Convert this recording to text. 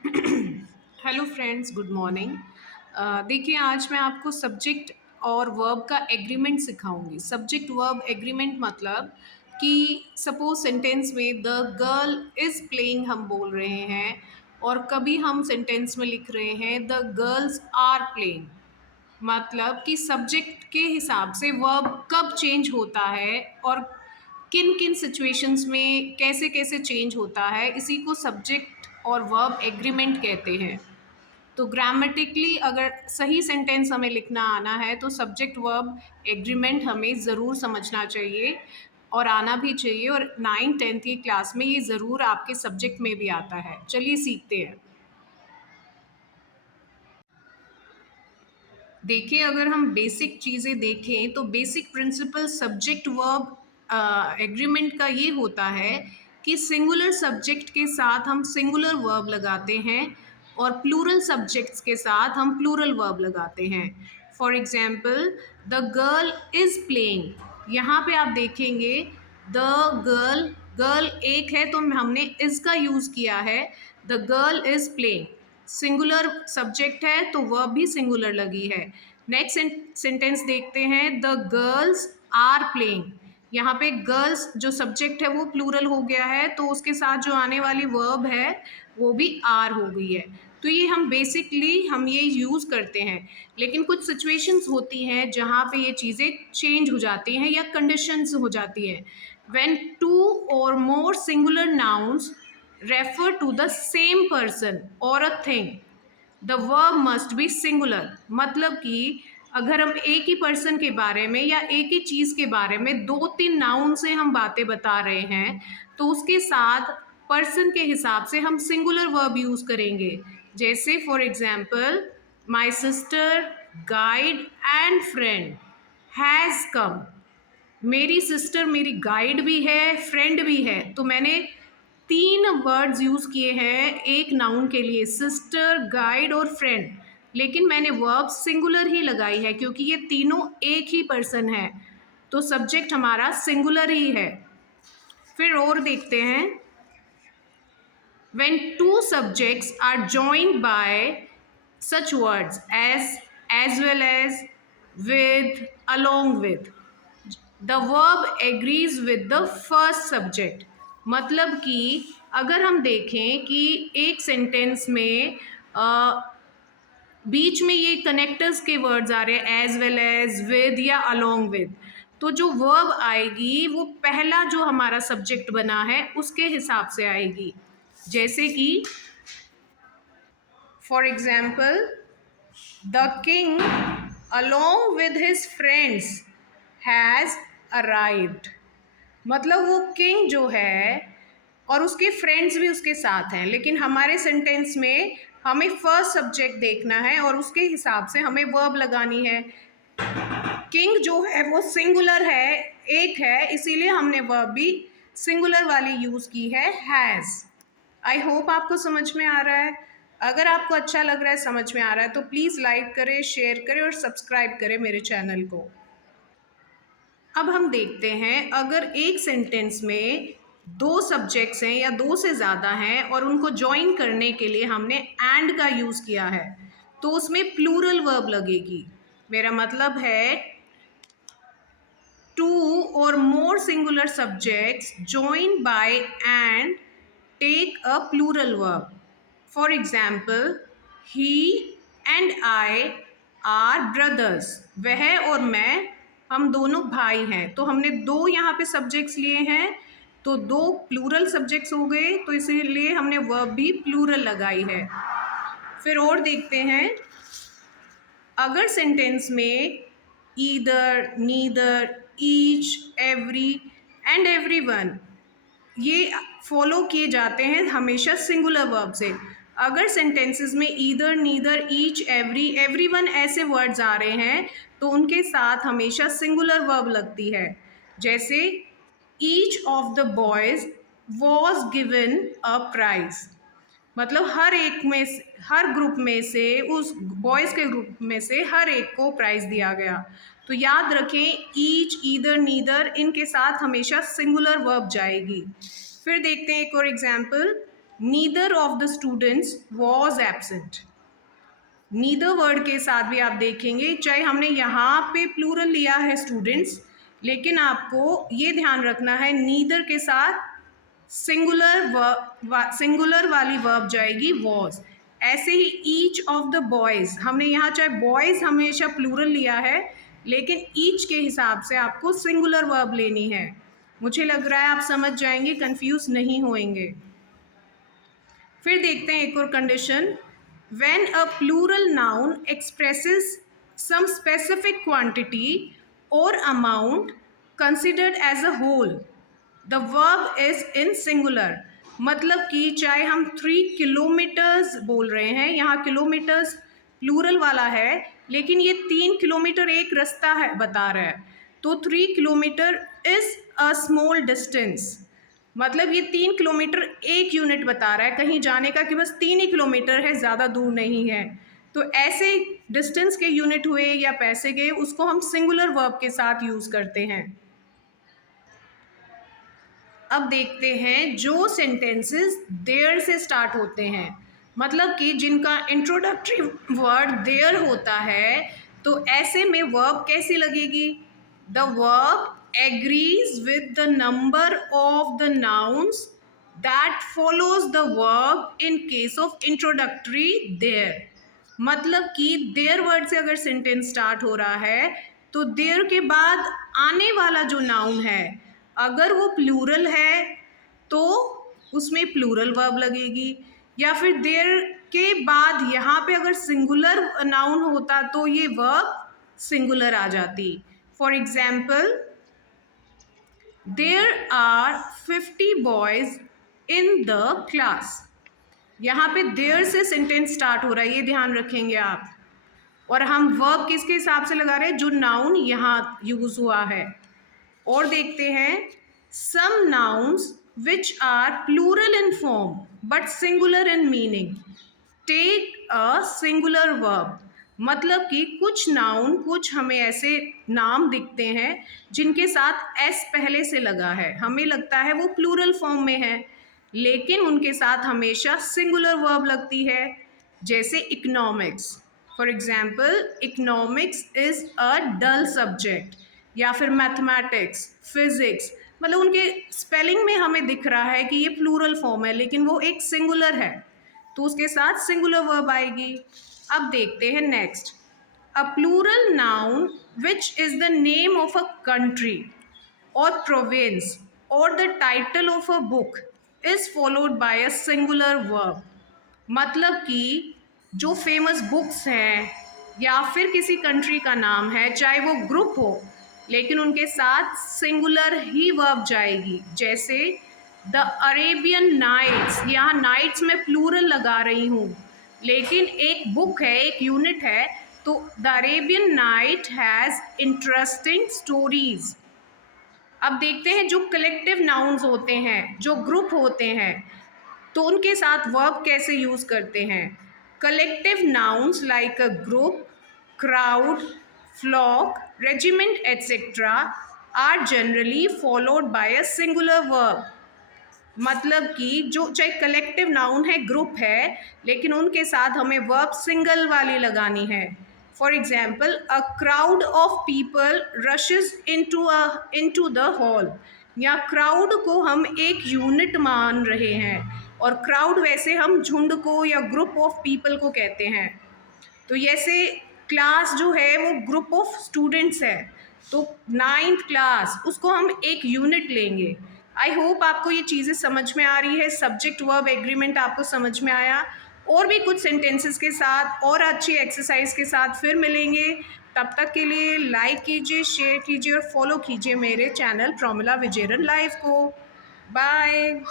Hello friends, good morning. देखिए, आज मैं आपको सब्जेक्ट और वर्ब का एग्रीमेंट सिखाऊंगी। सब्जेक्ट वर्ब एग्रीमेंट मतलब कि सपोज सेंटेंस में द गर्ल इज़ प्लेइंग हम बोल रहे हैं, और कभी हम सेंटेंस में लिख रहे हैं द गर्ल्स आर प्लेइंग। मतलब कि सब्जेक्ट के हिसाब से वर्ब कब चेंज होता है और किन किन सिचुएशंस में कैसे कैसे चेंज होता है, इसी को सब्जेक्ट और वर्ब एग्रीमेंट कहते हैं। तो ग्रामेटिकली अगर सही सेंटेंस हमें लिखना आना है तो सब्जेक्ट वर्ब एग्रीमेंट हमें ज़रूर समझना चाहिए और आना भी चाहिए, और 9th-10th की क्लास में ये ज़रूर आपके सब्जेक्ट में भी आता है। चलिए सीखते हैं। देखिए, अगर हम बेसिक चीज़ें देखें तो basic principle subject verb agreement का ये होता है कि सिंगुलर सब्जेक्ट के साथ हम सिंगुलर वर्ब लगाते हैं और प्लूरल सब्जेक्ट्स के साथ हम प्लूरल वर्ब लगाते हैं। For example, the girl is playing. यहाँ पे आप देखेंगे द गर्ल, गर्ल एक है तो हमने इज़ का यूज़ किया है। The girl is playing singular subject है तो वर्ब भी सिंगुलर लगी है। नेक्स्ट सेंटेंस देखते हैं, द गर्ल्स आर प्लेइंग। यहाँ पे गर्ल्स जो सब्जेक्ट है वो प्लूरल हो गया है, तो उसके साथ जो आने वाली वर्ब है वो भी आर हो गई है। तो ये हम बेसिकली हम ये यूज़ करते हैं, लेकिन कुछ सिचुएशंस होती हैं जहाँ पे ये चीज़ें चेंज हो जाती हैं या कंडीशंस हो जाती हैं। When two or more singular nouns refer to the same person or a thing, the verb must be singular। मतलब कि अगर हम एक ही पर्सन के बारे में या एक ही चीज़ के बारे में दो तीन नाउन से हम बातें बता रहे हैं तो उसके साथ पर्सन के हिसाब से हम सिंगुलर वर्ब यूज़ करेंगे। जैसे for example, my sister guide and friend has come. मेरी सिस्टर मेरी गाइड भी है, फ्रेंड भी है, तो मैंने तीन वर्ड्स यूज़ किए हैं एक नाउन के लिए, सिस्टर, गाइड और फ्रेंड, लेकिन मैंने वर्ब सिंगुलर ही लगाई है क्योंकि ये तीनों एक ही पर्सन है, तो सब्जेक्ट हमारा सिंगुलर ही है। फिर और देखते हैं, when two subjects are joined by such words as well as, with, along with, the verb agrees with the first subject। मतलब कि अगर हम देखें कि एक सेंटेंस में बीच में ये कनेक्टर्स के वर्ड्स आ रहे हैं एज वेल एज, विद या अलोंग विद, तो जो वर्ब आएगी वो पहला जो हमारा सब्जेक्ट बना है उसके हिसाब से आएगी। जैसे कि for example, the king along with his friends has arrived. मतलब वो किंग जो है और उसके फ्रेंड्स भी उसके साथ हैं, लेकिन हमारे सेंटेंस में हमें फर्स्ट सब्जेक्ट देखना है और उसके हिसाब से हमें वर्ब लगानी है। किंग जो है वो सिंगुलर है, एक है, इसीलिए हमने वर्ब भी सिंगुलर वाली यूज़ की है, हैज़। आई होप आपको समझ में आ रहा है। अगर आपको अच्छा लग रहा है, समझ में आ रहा है, तो प्लीज़ लाइक करें, शेयर करें और सब्सक्राइब करें मेरे चैनल को। अब हम देखते हैं, अगर एक सेंटेंस में दो सब्जेक्ट्स हैं या दो से ज़्यादा हैं और उनको जॉइन करने के लिए हमने एंड का यूज़ किया है तो उसमें प्लूरल वर्ब लगेगी। मेरा मतलब है two or more singular subjects join by and take a plural verb. For example, he and I are brothers. वह और मैं, हम दोनों भाई हैं, तो हमने दो यहाँ पे सब्जेक्ट्स लिए हैं तो दो प्लूरल सब्जेक्ट्स हो गए, तो इसीलिए हमने वर्ब भी प्लूरल लगाई है। फिर और देखते हैं, अगर सेंटेंस में either, neither, each, every and everyone ये फॉलो किए जाते हैं हमेशा सिंगुलर वर्ब से। अगर सेंटेंसेस में either, neither, each, every, everyone ऐसे वर्ड्स आ रहे हैं तो उनके साथ हमेशा सिंगुलर वर्ब लगती है। जैसे, each of the boys was given a prize. मतलब हर एक में, हर ग्रुप में से, उस बॉयज़ के ग्रुप में से हर एक को प्राइज़ दिया गया। तो याद रखें, ईच, ईदर, नीदर इनके साथ हमेशा सिंगुलर वर्ब जाएगी। फिर देखते हैं एक और example, neither of the students was absent. Neither word के साथ भी आप देखेंगे, चाहे हमने यहाँ पे प्लूरल लिया है स्टूडेंट्स, लेकिन आपको ये ध्यान रखना है नीदर के साथ सिंगुलर वाली वर्ब जाएगी वॉज। ऐसे ही ईच ऑफ द बॉयज़, हमने यहाँ चाहे बॉयज़ हमेशा प्लूरल लिया है, लेकिन ईच के हिसाब से आपको सिंगुलर वर्ब लेनी है। मुझे लग रहा है आप समझ जाएंगे, कंफ्यूज नहीं होएंगे। फिर देखते हैं एक और condition, when a plural noun expresses some specific quantity or amount considered as a whole, the verb is in singular. मतलब कि चाहे हम 3 किलोमीटर्स बोल रहे हैं, यहाँ किलोमीटर्स प्लूरल वाला है, लेकिन ये 3 किलोमीटर एक रास्ता है बता रहा है, तो 3 kilometre is a small distance. मतलब ये 3 किलोमीटर एक यूनिट बता रहा है कहीं जाने का, कि बस 3 ही किलोमीटर है, ज़्यादा दूर नहीं है। तो ऐसे डिस्टेंस के यूनिट हुए या पैसे के, उसको हम सिंगुलर वर्ब के साथ यूज़ करते हैं। अब देखते हैं जो सेंटेंसेस देयर से स्टार्ट होते हैं, मतलब कि जिनका इंट्रोडक्टरी वर्ड देयर होता है, तो ऐसे में वर्ब कैसी लगेगी? The verb agrees with the number of the nouns that follows the verb in case of introductory there. मतलब कि देयर वर्ड से अगर सेंटेंस स्टार्ट हो रहा है, तो देयर के बाद आने वाला जो नाउन है, अगर वो प्लूरल है तो उसमें प्लूरल वर्ब लगेगी, या फिर देयर के बाद यहाँ पे अगर सिंगुलर नाउन होता तो ये वर्ब सिंगुलर आ जाती। For example, there are 50 boys in the class. यहाँ पे देयर से सेंटेंस स्टार्ट हो रहा है, ये ध्यान रखेंगे आप। और हम वर्ब किसके हिसाब से लगा रहे हैं? जो नाउन यहाँ यूज हुआ है। और देखते हैं, some nouns which are plural in form but singular in meaning take a singular verb. मतलब कि कुछ नाउन, कुछ हमें ऐसे नाम दिखते हैं जिनके साथ एस पहले से लगा है, हमें लगता है वो प्लूरल फॉर्म में है, लेकिन उनके साथ हमेशा सिंगुलर वर्ब लगती है। जैसे economics, for example, economics is a dull subject, या फिर मैथमेटिक्स, फिजिक्स, मतलब उनके स्पेलिंग में हमें दिख रहा है कि ये प्लूरल फॉर्म है, लेकिन वो एक सिंगुलर है, तो उसके साथ सिंगुलर वर्ब आएगी। अब देखते हैं next, a plural noun which is the name of a country और प्रोविंस और the title of a book is followed by a singular verb. मतलब कि जो फेमस बुक्स हैं या फिर किसी कंट्री का नाम है, चाहे वो ग्रुप हो, लेकिन उनके साथ सिंगुलर ही वर्ब जाएगी। जैसे द अरेबियन नाइट्स, यहाँ नाइट्स में प्लूरल लगा रही हूँ, लेकिन एक बुक है, एक यूनिट है, तो the Arabian night has interesting stories. अब देखते हैं जो कलेक्टिव नाउन्स होते हैं, जो ग्रुप होते हैं, तो उनके साथ वर्ब कैसे यूज़ करते हैं। Collective nouns like a group, crowd, flock, regiment etcetera are generally followed by a singular verb. मतलब कि जो चाहे कलेक्टिव नाउन है, ग्रुप है, लेकिन उनके साथ हमें वर्ब सिंगल वाली लगानी है। For example, a crowd of people rushes into the hall, या क्राउड को हम एक यूनिट मान रहे हैं, और क्राउड वैसे हम झुंड को या ग्रुप ऑफ पीपल को कहते हैं। तो जैसे क्लास जो है वो ग्रुप ऑफ स्टूडेंट्स है, तो 9th क्लास उसको हम एक यूनिट लेंगे। आई होप आपको ये चीज़ें समझ में आ रही है, सब्जेक्ट वर्ब एग्रीमेंट आपको समझ में आया। और भी कुछ सेंटेंसेस के साथ और अच्छी एक्सरसाइज के साथ फिर मिलेंगे। तब तक के लिए लाइक कीजिए, शेयर कीजिए और फॉलो कीजिए मेरे चैनल प्रोमिला विजयरन लाइव को। बाय।